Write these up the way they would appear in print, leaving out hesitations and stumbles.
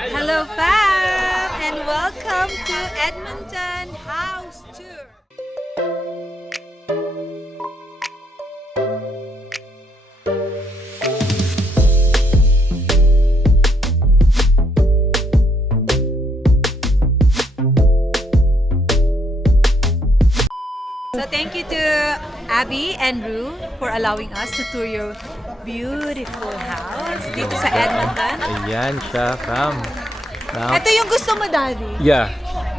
Hello, fam, and welcome to Edmonton House Tour. So thank you to Abby and Rue for allowing us to tour your beautiful house dito sa Edmonton. Ayan siya, fam. Now, Ito yung gusto mo, Daddy. yeah.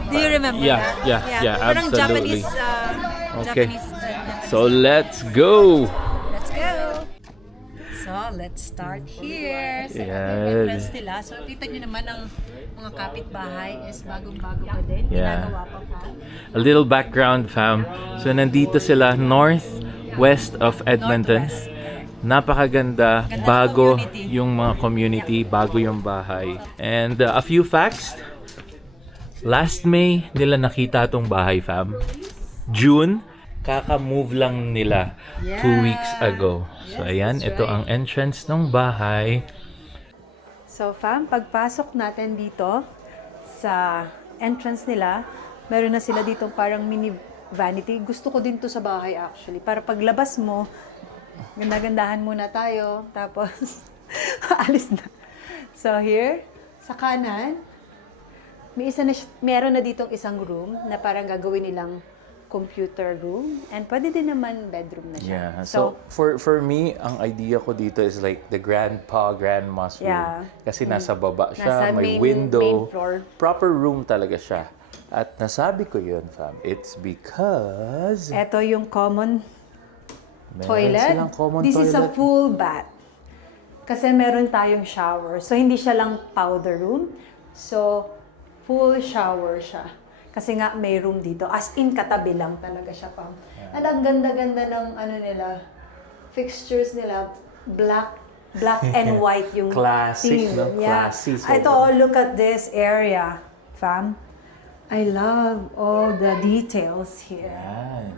Do you remember Yeah, that? yeah, Parang absolutely. Japanese, Okay. Japanese. So let's go. Let's go! So, let's start here. Sa Yes. entrance nila. So, kita nyo naman ang mga kapitbahay is bagong-bago pa din. Yeah. Ginagawa pa pa. A little background, fam. So nandito sila northwest of Edmonton. Northwest. Napakaganda, Ganda ng bago community. yung mga community, bago yung bahay. And a few facts. Last May nila nakita tong bahay, fam. June, kaka-move lang nila 2 weeks ago. So ayan, that's ito right. ang entrance ng bahay. So, fam, pagpasok natin dito sa entrance nila, meron na sila ditong parang mini vanity. Gusto ko din to sa bahay actually. Para paglabas mo, ganda-gandahan muna tayo. Tapos, alis na. So, here, sa kanan, meron na ditong isang room na parang gagawin nilang computer room. And pwede din naman bedroom na siya. Yeah. So for me, ang idea ko dito is like the grandma's room. Yeah. Kasi nasa baba siya, Nasa may main window. floor. Proper room talaga siya. At nasabi ko yun, fam. It's because Ito yung common meron toilet. silang common This is a toilet. full bath. Kasi meron tayong shower. So, hindi siya lang powder room. So, full shower siya. Kasi nga may room dito. As in, katabi lang talaga siya, Pam. At ang ganda-ganda ng ano nila, fixtures nila, black and white yung Classic, theme. no? Yeah. Classy, Ito, sobra. look at this area, fam. I love all the details here. Yan.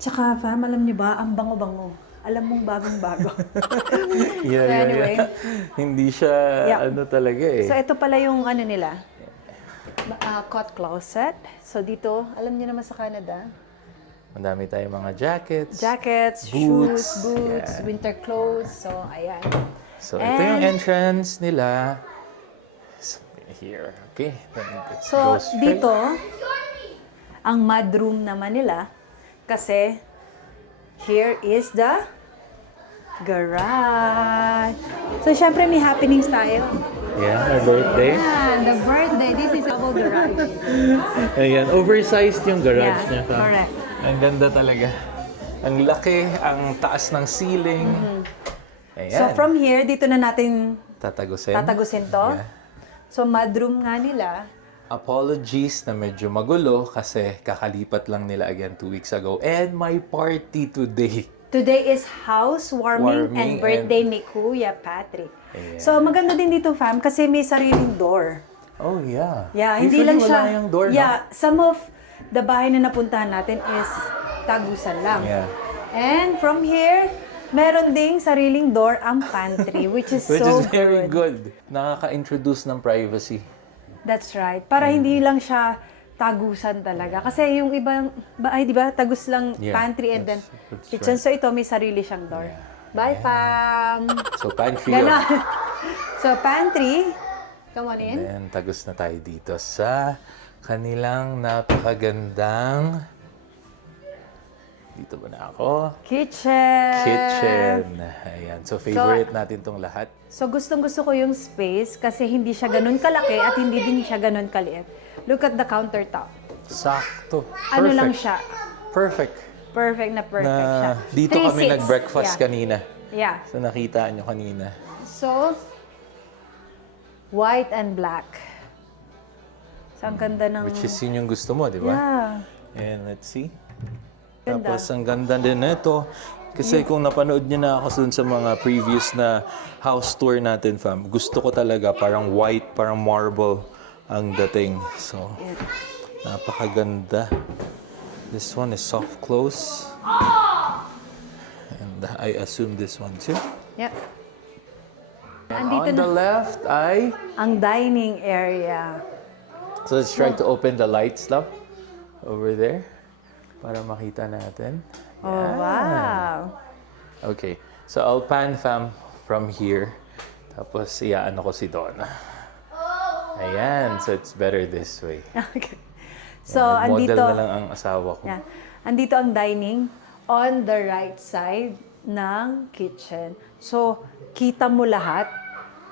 Tsaka, fam, alam niyo ba, ang bango-bango. Alam mong bagong-bago. Yeah, So, anyway. Hindi siya Yeah. ano talaga eh. So, ito pala yung ano nila. Coat closet. So, dito, alam niyo naman sa Canada, Madami tayong mga jackets. jackets, Boots. shoes, boots, Yeah. winter clothes. So, ayan. So ito yung And- entrance nila. So, here. Okay. Then let's So, go straight. dito, ang mudroom naman nila. Kasi, here is the garage. So, syempre, may happenings tayo. Yeah, my birthday. Yan, the birthday. This is about garage. Ayan, oversized yung garage Yeah, niya. fam. correct. Ang ganda talaga. Ang laki, ang taas ng ceiling. Ayan. So, from here, dito na natin tatagusin. tatagusin to. Yeah. So, mudroom nga nila. Apologies na medyo magulo kasi kakalipat lang nila again 2 weeks ago. And my party today. Today is housewarming and Warming birthday ni Kuya Patrick. Ayan. So, maganda din dito, fam, kasi may sariling door. Oh, yeah. Yeah, hindi lang Usually siya. wala yung door, no? Yeah, some of the bahay na napuntahan natin is tagusan lang. Yeah. And from here, meron ding sariling door ang pantry, which is Which so is very good. Nakaka-introduce ng privacy. That's right. Para hindi lang siya tagusan talaga. Kasi yung ibang bahay, di ba, tagus lang Yeah, pantry and then that's kitchen. right. So ito, may sarili siyang door. Yeah. Bye, fam! So, pantry Ganon. yun. So, pantry. Come on in. Then, tagus na tayo dito sa kanilang napakagandang... Dito ba na ako? Kitchen. Kitchen. Ayan. So, favorite natin tong lahat. So, gustong-gusto ko yung space kasi hindi siya ganun kalaki at hindi din siya ganun kaliit. Look at the countertop. Sakto. Perfect. Ano lang siya? Perfect. Perfect na perfect siya. Dito 3 kami seats. nag-breakfast Yeah. kanina. Yeah. So, nakita nyo kanina. So, white and black. So, ang ganda ng... Which is yun yung gusto mo, di ba? Yeah. And let's see. Ganda. Tapos ang ganda din nito. Kasi kung napanood niyo na ako dun sa mga previous na house tour natin, fam, gusto ko talaga parang white, parang marble ang dating. So, napakaganda. This one is soft close. And I assume this one too. Yep. Andito On the left ay... ang dining area. So let's try to open the lights, love. Over there. Para makita natin. Oh, wow. Okay. So I'll pan fam from here. Tapos iyaan ako si Donna. Ayan. So it's better this way. Okay. So, Model andito, na lang ang asawa ko. yeah, andito ang dining on the right side ng kitchen. So, kita mo lahat.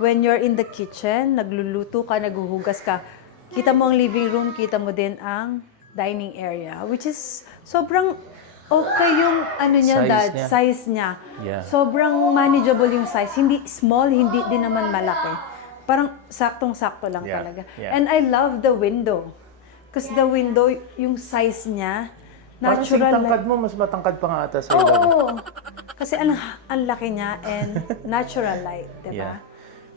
When you're in the kitchen, nagluluto ka, naghuhugas ka, kita mo ang living room, kita mo din ang dining area, which is sobrang okay yung ano niya, Size dad, niya. size niya. Yeah. Sobrang manageable yung size. Hindi small, hindi din naman malaki. Parang saktong-sakto lang Yeah, talaga. yeah. And I love the window. Kasi the window, yung size niya, Parang natural. tangkad mo, mas matangkad pa nga ata sa Oo. Kasi ang laki niya and natural light, di ba? Yeah.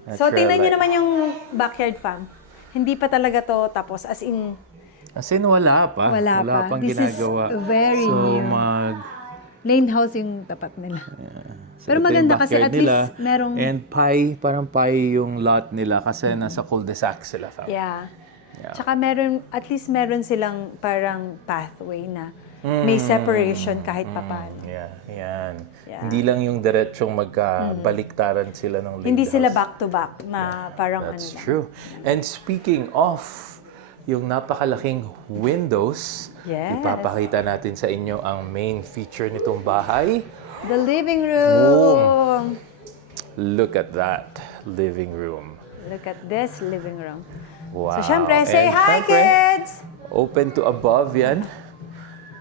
So, Natural tingnan niyo light. naman yung backyard fam. Hindi pa talaga to tapos, as in, As in, wala pa. Wala pa. pang This is ginagawa. very so, new. lane house yung tapat nila. So, Pero ito yung maganda kasi backyard at least merong... And parang pie yung lot nila kasi nasa cul-de-sac sila, fam. Yeah. Yeah. Tsaka at least meron silang parang pathway na may separation kahit papaano. Yeah, yan. Yeah. Hindi lang yung diretsong magkabaliktaran sila ng Hindi lead sila house. back-to-back na parang That's ano lang. true. And speaking of yung napakalaking windows, Yes. ipapakita natin sa inyo ang main feature nitong bahay. The living room! Look at that living room. Look at this living room. Wow. So, syempre, say And hi, syempre, kids! Open to above yan.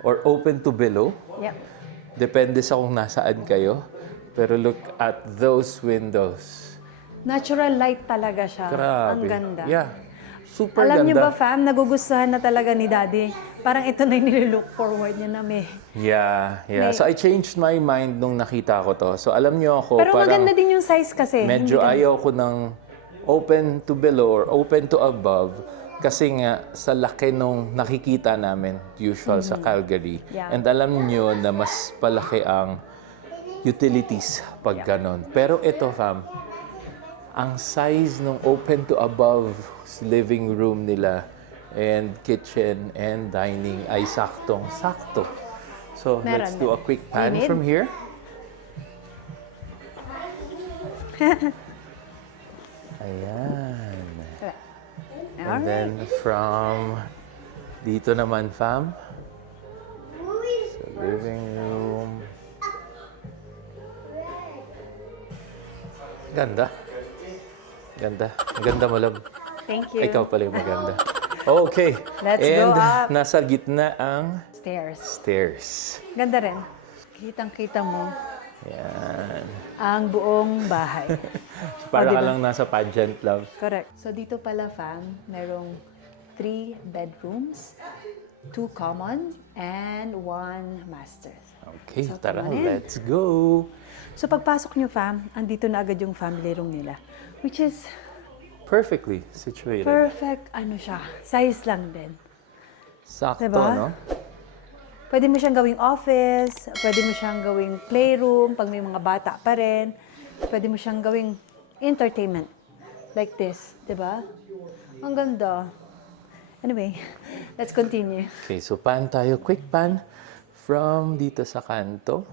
Or open to below. Yep. Depende sa kung nasaan kayo. Pero look at those windows. Natural light talaga siya. Grabe. Ang ganda. Yeah. Super Alam ganda. niyo ba, fam, nagugustuhan na talaga ni Daddy. Parang ito na yung nililook forward niya na may. Yeah, yeah. May- So I changed my mind nung nakita ko to. So alam niyo ako, Pero parang maganda din yung size kasi. medyo Hindi ka- ayaw ko ng open to below or open to above. Kasi nga, sa laki nung nakikita namin, usual sa Calgary. Yeah. And alam niyo na mas palaki ang utilities pag ganon. Pero ito, fam, ang size ng open to above living room nila and kitchen and dining ay saktong-sakto. So, Meron let's do a din. quick pan You need? from here. Ayan. And Alright. then from dito naman, fam. So, living room. Ganda. Ganda. Ang ganda mo, love. Thank you. Ikaw pala yung maganda. Okay. Let's go And up. nasa gitna ang Stairs. stairs. Ganda rin. Kitang-kita mo Yan. ang buong bahay. Para diba? ka lang nasa pageant, love. Correct. So dito pala, fam, merong 3 bedrooms, 2 common, and 1 master. Okay, So, tara, come on in. let's go. So pagpasok nyo, fam, andito na agad yung family room nila. Which is Perfectly situated. perfect, size lang din. Sakto, Diba? no? Pwede mo siyang gawing office, pwede mo siyang gawing playroom, pag may mga bata pa rin. Pwede mo siyang gawing entertainment. Like this, di ba? Ang ganda. Anyway, let's continue. Okay, so pan tayo. Quick pan from dito sa kanto.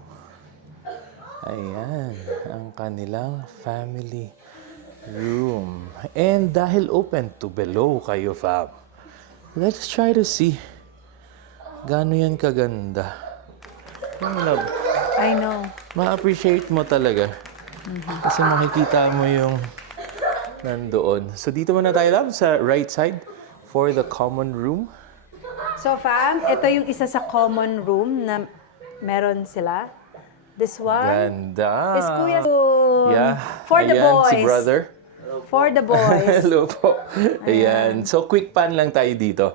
Ayan, ang kanilang family room. And dahil open to below kayo, fam, let's try to see gaano yan kaganda. Yung love, I know. ma-appreciate mo talaga. Kasi makikita mo yung nandoon. So dito muna tayo, love, sa right side for the common room. So fam, ito yung isa sa common room na meron sila. This one Ganda. is Kuya Boom. Yeah. For the Ayan, boys. si brother. For the boys. Hello po. Ayan. So, quick pan lang tayo dito.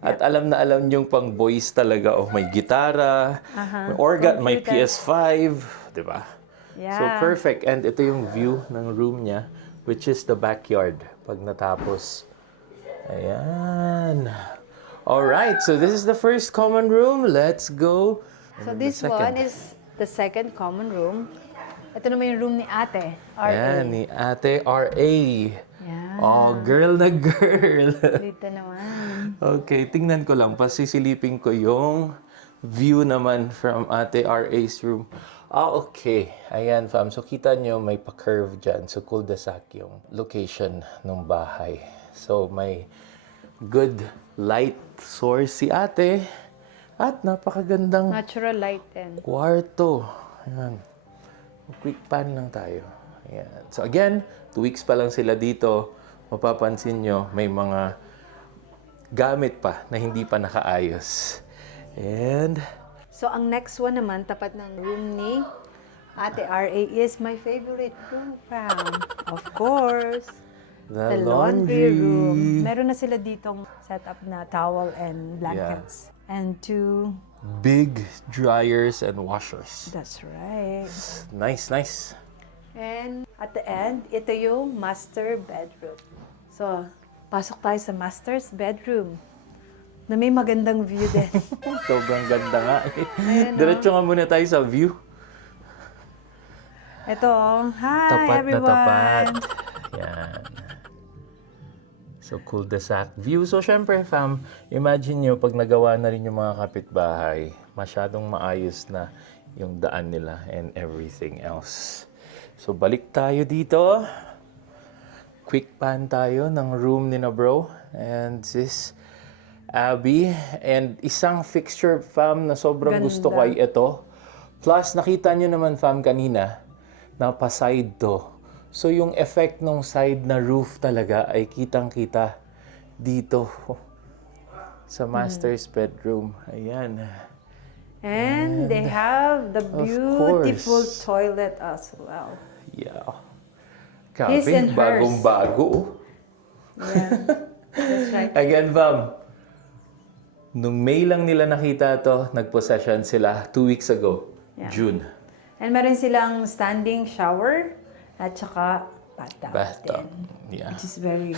At alam na alam yung pang boys talaga. Oh, may gitara, may organ, may Computer. PS5. Diba? Yeah. So, perfect. And ito yung view ng room niya, which is the backyard. Pag natapos. Ayan. Alright. So, this is the first common room. Let's go. So And this the second. one is the second common room. Ito naman yung room ni Ate, RA. Ayan, ni Ate RA. Yan. Oh, girl na girl. Dito naman. Okay, tingnan ko lang. Pasisilipin ko yung view naman from Ate RA's room. Okay. Ayan, fam. So, kita nyo may pa-curve dyan. So, cul-de-sac yung location ng bahay. So, may good light source si ate. At napakagandang Natural light and kwarto. Ayan. Quick pan lang tayo. Ayan. So again, 2 weeks pa lang sila dito. Mapapansin nyo, may mga gamit pa na hindi pa nakaayos. And so, ang next one naman, tapat ng room ni Ate RA is my favorite room, fam. Of course. the Laundry laundry. room. Meron na sila ditong setup na towel and blankets. And 2, Big dryers and washers. that's right. Nice, nice. And at the end, ito yung master bedroom. So, pasok tayo sa master's bedroom na may magandang view din. Sobrang ganda nga. Ayan, Diretso nga muna tayo sa view. Ito, hi Tapat everyone! na tapat. Yan. So, cul-de-sac view. So, syempre, fam, imagine nyo, pag nagawa na rin yung mga kapitbahay, masyadong maayos na yung daan nila and everything else. So, balik tayo dito. Quick pan tayo ng room ni na bro. And this Abby. And isang fixture, fam, na sobrang Ganda. gusto ko ay ito. Plus, nakita nyo naman, fam, kanina, na pa-side to. So, yung effect ng side na roof talaga ay kitang-kita dito sa master's bedroom. Ayan. And they have the beautiful toilet as well. Yeah. His Grabe, and hers. bagong-bago. Yeah, that's right. Again, fam, nung May lang nila nakita to, nag-possession sila 2 weeks ago, Yeah. June. And meron silang standing shower at saka bathtub. Bathtub. din, Yeah. Which is very...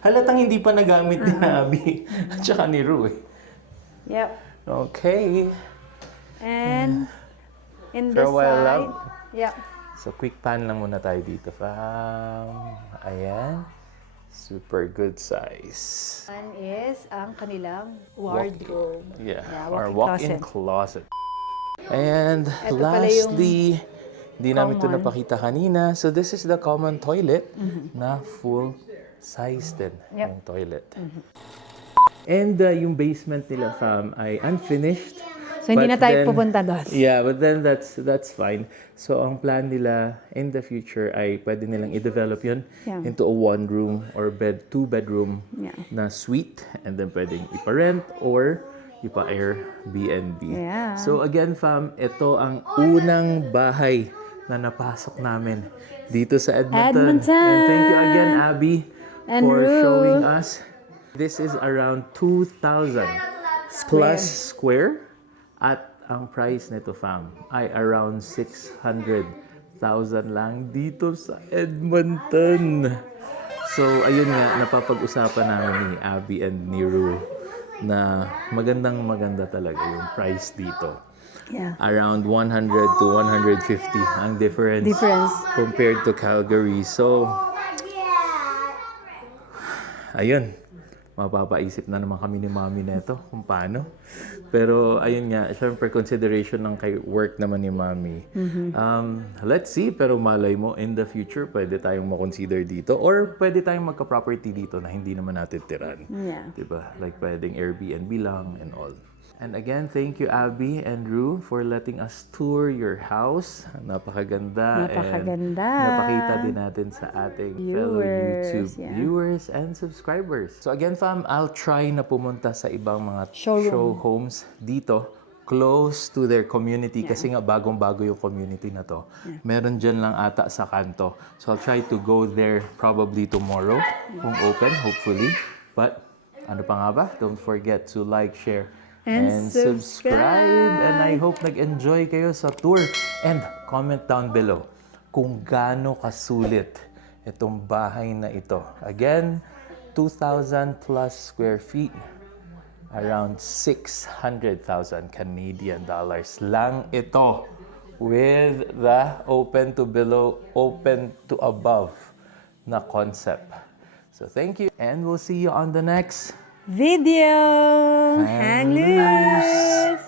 Halatang hindi pa nagamit ni Abby at saka ni Rue. Yep. Okay. And in For this a while lang. side... Yep. So, quick pan lang muna tayo dito, fam. Ayan. Super good size. One is ang kanilang wardrobe. Yeah. Yeah, Or walk-in walk-in closet. And Ito pala lastly, di namin ito common. napakita kanina. So, this is the common toilet na full size din Yep. ng toilet. And yung basement nila, fam, ay unfinished. So, hindi But na tayo then- pupunta doon. Yeah, but then that's fine. So, ang plan nila in the future ay pwede nilang i-develop yun Yeah. into a 1-room or 2-bedroom Yeah. na suite, and then pwedeng ipa-rent or ipa-Airbnb. Yeah. So, again, fam, ito ang unang bahay na napasok namin dito sa Edmonton. Edmonton! And thank you again, Abby, And for Ruth. showing us. This is around 2,000 plus square. At ang price nito, fam, ay around 600,000 lang dito sa Edmonton. So, ayun nga, napapag-usapan namin ni Abby and ni Rue na maganda talaga yung price dito. Yeah. Around 100 to 150 ang difference compared to Calgary. So, ayun. Mapapaisip na naman kami ni Mami neto kung paano. Pero ayun nga, syempre consideration ng kay work naman ni Mami. Let's see, pero malay mo in the future pwede tayong makonsider dito or pwede tayong magka-property dito na hindi naman natin tiran. Yeah. Diba? Like pwedeng Airbnb lang and all. And again, thank you Abby and Rue for letting us tour your house. Napakaganda. Napakaganda. And napakita din natin sa ating fellow Viewers, YouTube yeah. viewers and subscribers. So again, fam, I'll try na pumunta sa ibang mga Showroom. show homes dito close to their community kasi nga bagong-bago yung community na to. Meron dyan lang ata sa kanto. So I'll try to go there probably tomorrow kung open, hopefully. But ano pa nga ba? Don't forget to like, share, And subscribe. And I hope nag-enjoy kayo sa tour. And comment down below kung gaano kasulit itong bahay na ito. Again, 2,000 plus square feet. Around 600,000 Canadian dollars lang ito. with the open to below, open to above na concept. So thank you, and we'll see you on the next Video! Hang loose!